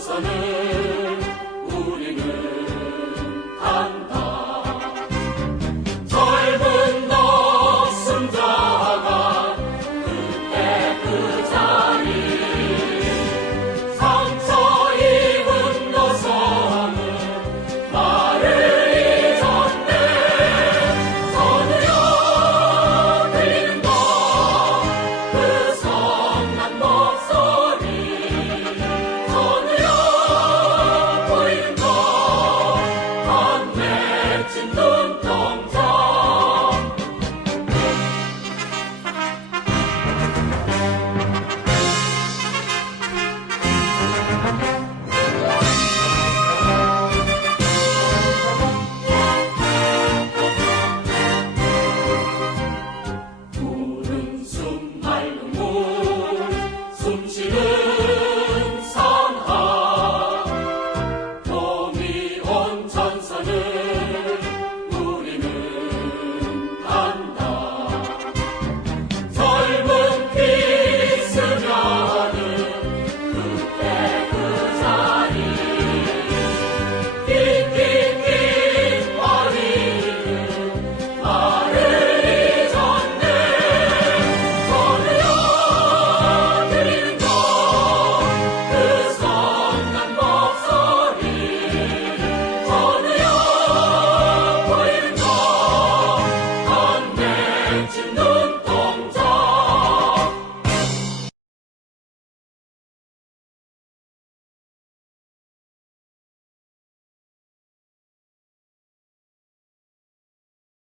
산에 우리는 한 No.